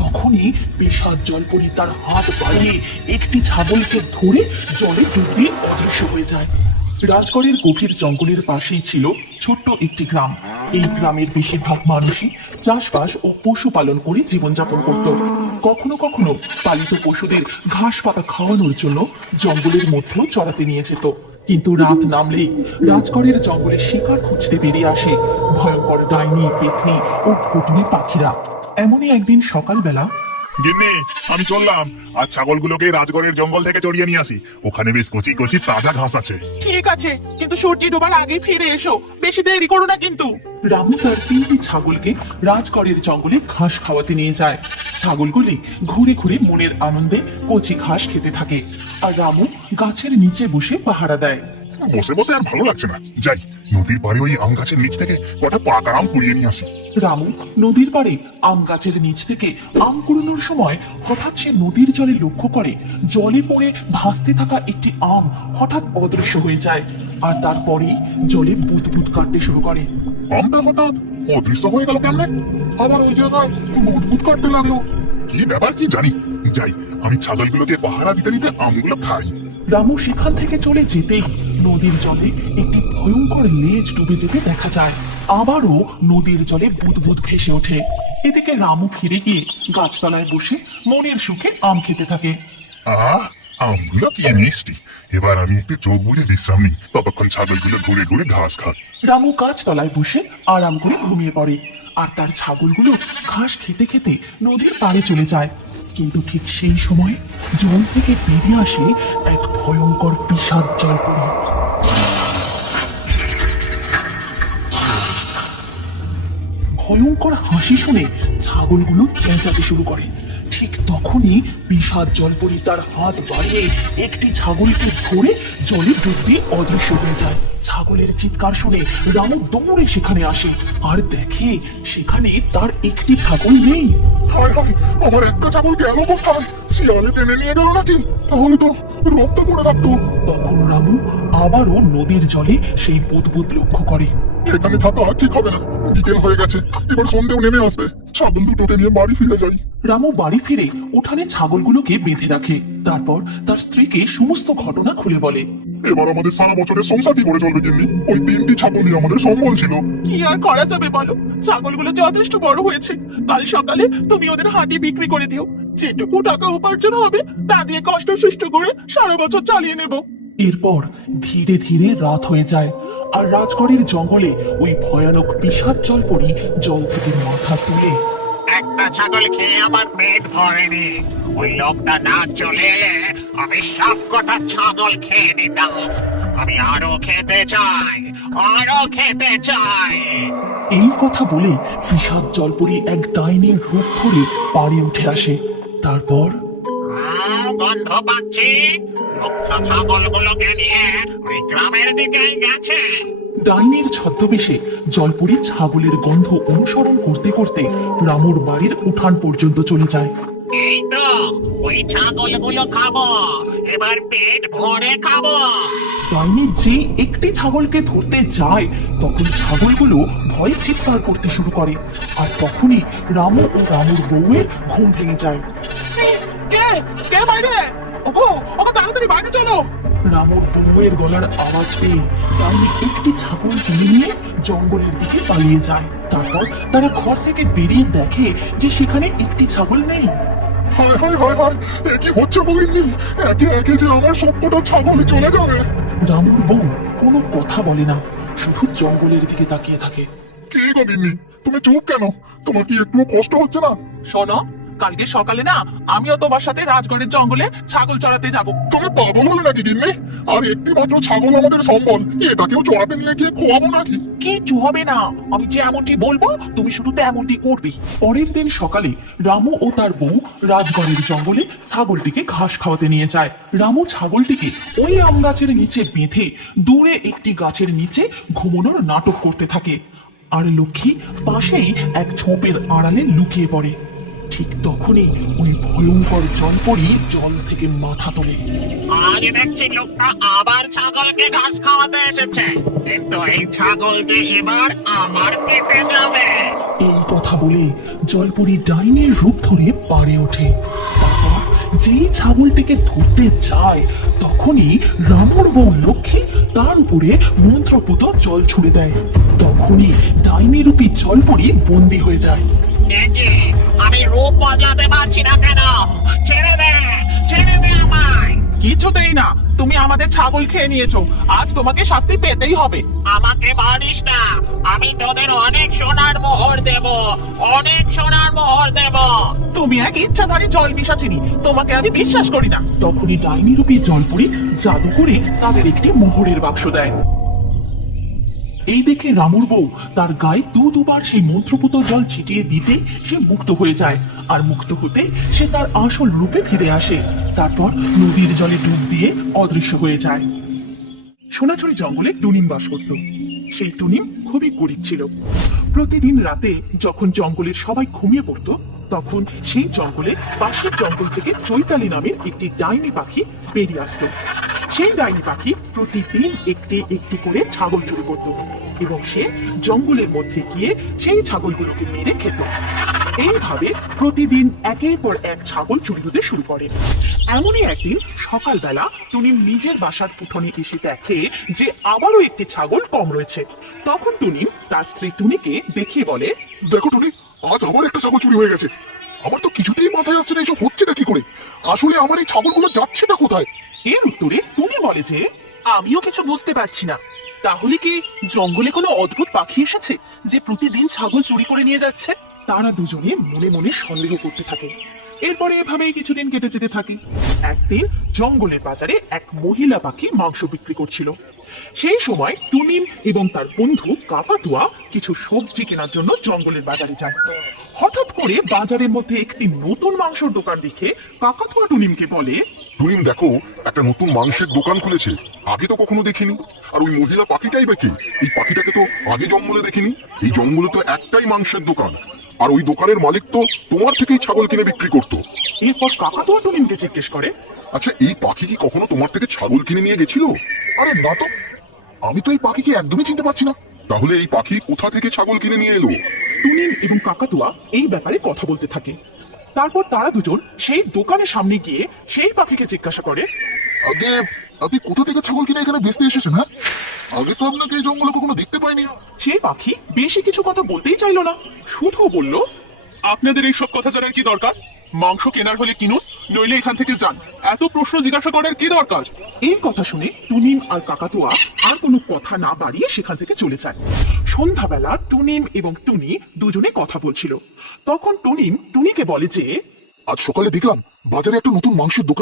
তখনই পেশাদ জলপরি তার হাত বাড়িয়ে একটি ছাগলকে ধরে জলে ডুব দিয়ে অদৃশ্য হয়ে যায়। রাজগড়ের গভীর জঙ্গলের পাশেই ছিল ছোট্ট একটি গ্রাম। এই গ্রামের বেশিরভাগ মানুষই চাষবাস ও পশুপালন করে জীবনযাপন করত। কখনো কখনো পালিত পশুদের ঘাস পাতা খাওয়ানোর জন্য জঙ্গলের মধ্যেও চড়াতে নিয়ে যেত। কিন্তু রাত নামলেই রাজগড়ের জঙ্গলে শিকার খুঁজতে বেরিয়ে আসে ভয়ঙ্কর ডাইনি, পেতনি ও ভুটনি পাখিরা। এমনই একদিন সকালবেলা গিন্নি, আমি চললাম। আর ছাগলগুলোকে রাজগড়ের জঙ্গল থেকে চড়িয়ে নিয়ে আসি। ওখানে বেশ কচি কচি তাজা ঘাস আছে। ঠিক আছে, কিন্তু সূর্য ডোবার আগে ফিরে এসো, বেশি দেরি করো না কিন্তু। রামু তার 3টি ছাগলকে রাজগড়ের জঙ্গলে ঘাস খাওয়াতে নিয়ে যায়। ছাগলগুলি ঘুরে ঘুরে মনের আনন্দে কচি ঘাস খেতে থাকে, আর রামু গাছের নিচে বসে পাহারা দেয়। বসে বসে আর ভালো লাগছে না, যাই নদীর পাড়ে ওই আম গাছের নিচ থেকে কটা পাকা আম কুড়িয়ে নিয়ে আসি। রামু নদীর পাড়ে আম গাছের নিচ থেকে আম কুড়ানোর সময় হঠাৎ সে নদীর জলে লক্ষ্য করে জলে পড়ে ভাসতে থাকা একটি আম হঠাৎ অদৃশ্য হয়ে যায়, আর তারপরেই জলে বুদবুদ কাটতে শুরু করে। আমটা হঠাৎ অদৃশ্য হয়ে গেল কেমনে? আবার ওই জায়গায় বুদবুদ কাটতে লাগলো। কি ব্যাপার কি জানি, যাই আমি ছাগলগুলোকে পাহারা দিতে দিতে আমগুলো খাই। রামু সেখান থেকে চলে যেতেই নদীর জলে একটি ভয়ঙ্কর লেজ ডুবে যেতে দেখা যায়। আবারও নদীর জলে বুদবুদ ভেসে ওঠে। এদিকে রামু ফিরে গিয়ে গাছতলায় বসে মনের সুখে আম খেতে থাকে। আহ, আমগুলো কি মিষ্টি। এবার আমি একটু চোখ বুজে বিশ্রাম নিই, ততক্ষণ ছাগলগুলো ঘুরে ঘুরে ঘাস খাক। রামু গাছতলায় বসে আরাম করে ঘুমিয়ে পড়ে, আর তার ছাগলগুলো ঘাস খেতে খেতে নদীর পাড়ে চলে যায়। কিন্তু ঠিক সেই সময় জল থেকে বেরিয়ে আসে এক ভয়ঙ্কর পিশাচ জলপরি। ভয়ঙ্কর হাসি শুনে ছাগলগুলো চেঁচাতে শুরু করে। ঠিক তখনই পিশাচ জলপরি তার হাত বাড়িয়ে একটি ছাগলকে ধরে জলে ডুব দিয়ে অদৃশ্য হয়ে যায়। ছাগলের চিৎকার শুনে রামু দৌড়ে সেখানে আসে, আর দেখে সেখানে তার একটি ছাগল নেই। হায় হায়, আমার একটা ছাগল গেল কোথায়? শিয়ালে টেনে নিয়ে গেল নাকি? তাহলে তো রক্ত পড়ে থাকতো। তখন রামু আবারও নদীর জলে সেই বুদবুদ লক্ষ্য করে। এখানে থাকা ঠিক হবে না, বিকেল হয়ে গেছে, এবার সন্ধ্যেও নেমে আসবে। ছাগল দুটোকে নিয়ে বাড়ি ফিরে যাই। রামু বাড়ি ফিরে উঠানে ছাগলগুলোকে বেঁধে রাখে। তারপর তার স্ত্রীকে সমস্ত ঘটনা খুলে বলে। এবার আমাদের সারা বছরের সংসার কি করে চলবে গিন্নি? ওই 3টি ছাগলই আমাদের সম্বল ছিল। কি আর করা যাবে বলো, ছাগলগুলো যথেষ্ট বড় হয়েছে। কাল সকালে তুমি ওদের হাঁটি বিক্রি করে দিও, যেটুকু টাকা উপার্জন হবে তা দিয়ে কষ্ট সৃষ্ট করে সারা বছর চালিয়ে নেব। এরপর ধীরে ধীরে রাত হয়ে যায়, আর রাজগড়ের জঙ্গলে ওই ভয়ানক পিশাচ জলপরি জল থেকে মাথা তুলে। একটা ছাগল খেয়ে আমার পেট ভরেনি। ওই লোকটা না চলে এলে আমি সব কটা ছাগল খেয়ে নিতাম। আমি আরো খেতে চাই, আরো খেতে চাই। এই কথা বলে পিশাচ জলপরি এক ডাইনির রূপ ধরে পাড়ে উঠে আসে। তারপর গন্ধ পাচ্ছি, লোকটা ছাগলগুলোকে নিয়ে ওই গ্রামের দিকেই গেছে। ডাইনির ছদ্মবেশে জলপরি ছাগলের গন্ধ অনুসরণ করতে করতে রামুর বাড়ির উঠান পর্যন্ত চলে যায়। এই তো ওই ছাগলগুলো খাবো, এবার পেট ভরে খাবো। ডাইনি যে একটি ছাগলকে ধরতে যায়, তখন ছাগলগুলো ভয়ে চিৎকার করতে শুরু করে। আর তখনই রামু ও রামুর বউয়ের ঘুম ভেঙে যায়। কে কে বাইরে? ওগো ওগো, তাড়াতাড়ি বাইরে চলো। রামুর বউয়ের গলার আওয়াজ পেয়ে ডাইনি একটি ছাগল তুলে নিয়ে জঙ্গলের দিকে পালিয়ে যায়। তারপর তারা ঘর থেকে বেরিয়ে দেখে যে সেখানে একটি ছাগল নেই। হায় হায় হায় হায়, এ কি হচ্ছে গিন্নি? একে একে যে আমার সবকটা ছাগলই চলে যাবে। রামুর বউ কোনো কথা বলে না, শুধু জঙ্গলের দিকে তাকিয়ে থাকে। কি গো গিন্নি, তুমি চুপ কেন? তোমার কি একটু কষ্ট হচ্ছে না? শোনো, কালকে সকালে না আমিও তোমার সাথে রাজগড়ের জঙ্গলে ছাগল চড়াতে যাব। তুমি পাগল হলে নাকি গিন্নি? আর একটি মাত্র ছাগল আমাদের সম্বল, এটাকেও চড়াতে নিয়ে গিয়ে খোয়াবো নাকি? কিচ্ছু হবে না, আমি যেমনটি বলবো তুমি শুধু তেমনটি করবে। পরের দিন সকালে রামু ও তার বউ রাজগড়ের জঙ্গলে ছাগলটিকে ঘাস খাওয়াতে নিয়ে যায়। রামু ছাগলটিকে ওই আম গাছের নিচে বেঁধে দূরে একটি গাছের নিচে ঘুমানোর নাটক করতে থাকে, আর লক্ষ্মী পাশেই এক ঝোপের আড়ালে লুকিয়ে পড়ে। ঠিক তখনই ওই ভয়ঙ্কর জলপরি জল থেকে মাথা তোলে। আজ দেখছি লোকটা আবার ছাগলকে ঘাস খাওয়াতে এসেছে, কিন্তু এই ছাগলটি এবার আমার পেটে যাবে। এই কথা বলে জলপরি ডাইনির রূপ ধরে পাড়ে ওঠে। তারপর যেই ছাগলটিকে ধরতে যায় তখনই রামুর বউ লক্ষ্মী তার উপরে মন্ত্রপুত জল ছুড়ে দেয়। তখনই ডাইনি রূপী জলপরি বন্দি হয়ে যায়। একে আমি রূপ বদলাতে পারছি না কেন? ছেড়ে দে আমায়। কিছুতেই না, তুমি আমাদের ছাগল খেয়ে নিয়েছো, আজ তোমাকে শাস্তি পেতেই হবে। আমাকে মারিস না, আমি তোদের অনেক সোনার মোহর দেব, অনেক সোনার মোহর দেব। তুমি এক ইচ্ছাধারী জল মিশাচিনি, তোমাকে আমি বিশ্বাস করি না। তখনই ডাইনি রূপী জলপরি জাদু করে তাদের একটি মোহরের বাক্স দেয়। এই দেখে রামুর বউ তার গায়ে দুবার সেই মন্ত্রপুত জল ছিটিয়ে দিতে সে মুক্ত হয়ে যায়। আর মুক্ত হতে সে তার আসল রূপে ফিরে আসে। তারপর নদীর জলে ডুব দিয়ে অদৃশ্য হয়ে যায়। সোনাঝুরি জঙ্গলে টুনিম বাস করত। সেই টুনিম খুবই গরিব ছিল। প্রতিদিন রাতে যখন জঙ্গলের সবাই ঘুমিয়ে পড়ত তখন সেই জঙ্গলে পাশের জঙ্গল থেকে চৈতালি নামের একটি ডাইনি পাখি বেরিয়ে আসতো। সেই ডাইনি পাখি প্রতিদিন একটি একটি করে ছাগল চুরি করত এবং সে জঙ্গলের মধ্যে গিয়ে সেই ছাগলগুলোকে মেরে খেত। এইভাবে প্রতিদিন একের পর এক ছাগল চুরি হতে শুরু করে। এমনই একদিন সকালবেলা টুনিম নিজের বাসার উঠোনে এসে দেখে যে আবারও একটি ছাগল কম রয়েছে। তখন টুনিম তার স্ত্রী টুনিকে দেখিয়ে বলে, দেখো টুনি, আজ আবার একটা ছাগল চুরি হয়ে গেছে। আমার তো কিছুতেই মাথায় আসছে না এসব হচ্ছেটা কি করে। আসলে আমার এই ছাগলগুলো যাচ্ছেটা কোথায়? এর উত্তরে টুনি বলে যে, আমিও কিছু বুঝতে পারছি না। তাহলে কি জঙ্গলে কোনো অদ্ভুত পাখি এসেছে যে প্রতিদিন ছাগল চুরি করে নিয়ে যাচ্ছে? তারা দুজনে মনে মনে সন্দেহ করতে থাকে। এরপরে এভাবেই কিছুদিন কেটে যেতে থাকে। একদিন জঙ্গলের বাজারে এক মহিলা পাখি মাংস বিক্রি করছিল। সেই সময় টুনিম এবং তার বন্ধু কাকাতুয়া কিছু সবজি কেনার জন্য জঙ্গলের বাজারে যায়। হঠাৎ করে বাজারের মধ্যে একটি নতুন মাংসের দোকান দেখে কাকাতুয়া টুনিমকে বলে, টুনিম দেখো, একটা নতুন মাংসের দোকান খুলেছে, আগে তো কখনো দেখিনি। আর ওই মহিলা পাখিটাই বা কে? এই পাখিটাকে তো আগে জঙ্গলে দেখিনি। এই জঙ্গলে তো একটাই মাংসের দোকান, আর ওই দোকানের মালিক তো তোমার থেকেই ছাগল কিনে বিক্রি করতো। এরপর কাকাতুয়া টুনিমকে জিজ্ঞেস করে, আচ্ছা, এই পাখি কি কখনো তোমার থেকে ছাগল কিনে নিয়ে গেছিল? আরে না তো, আমি তো এই পাখিকে একদমই চিনতে পারছি না। তাহলে এই পাখি কোথা থেকে ছাগল কিনে নিয়ে এলো? টুনিম এবং কাকাতুয়া এই ব্যাপারে কথা বলতে থাকে। তারপর তারা দুজন সেই দোকানের সামনে গিয়ে সেই পাখিকে জিজ্ঞাসা করে, আগে আপনি কোথা থেকে ছাগল কিনে এখানে বেচতে এসেছেন? হ্যাঁ, আগে তো আপনাকে এই জঙ্গলে কখনো দেখতে পাইনি। সেই পাখি বেশি কিছু কথা বলতেই চাইলো না, শুধু বলল, আপনাদের এই সব কথা জানার কি দরকার? মাংস কেনার হলে কিনুন, নইলে এখান থেকে যান। এত প্রশ্ন জিজ্ঞাসা করার কি দরকার? এই কথা শুনে টুনিম আর কাকাতুয়া আর কোনো কথা না বাড়িয়ে সেখান থেকে চলে যায়। সন্ধ্যাবেলা টুনিম এবং টুনি দুজনে কথা বলছিল। তখন টুনিম টুনিকে বলে যে, আজ সকালে দেখলাম বাজারে একটা নতুন মাংসের দোকান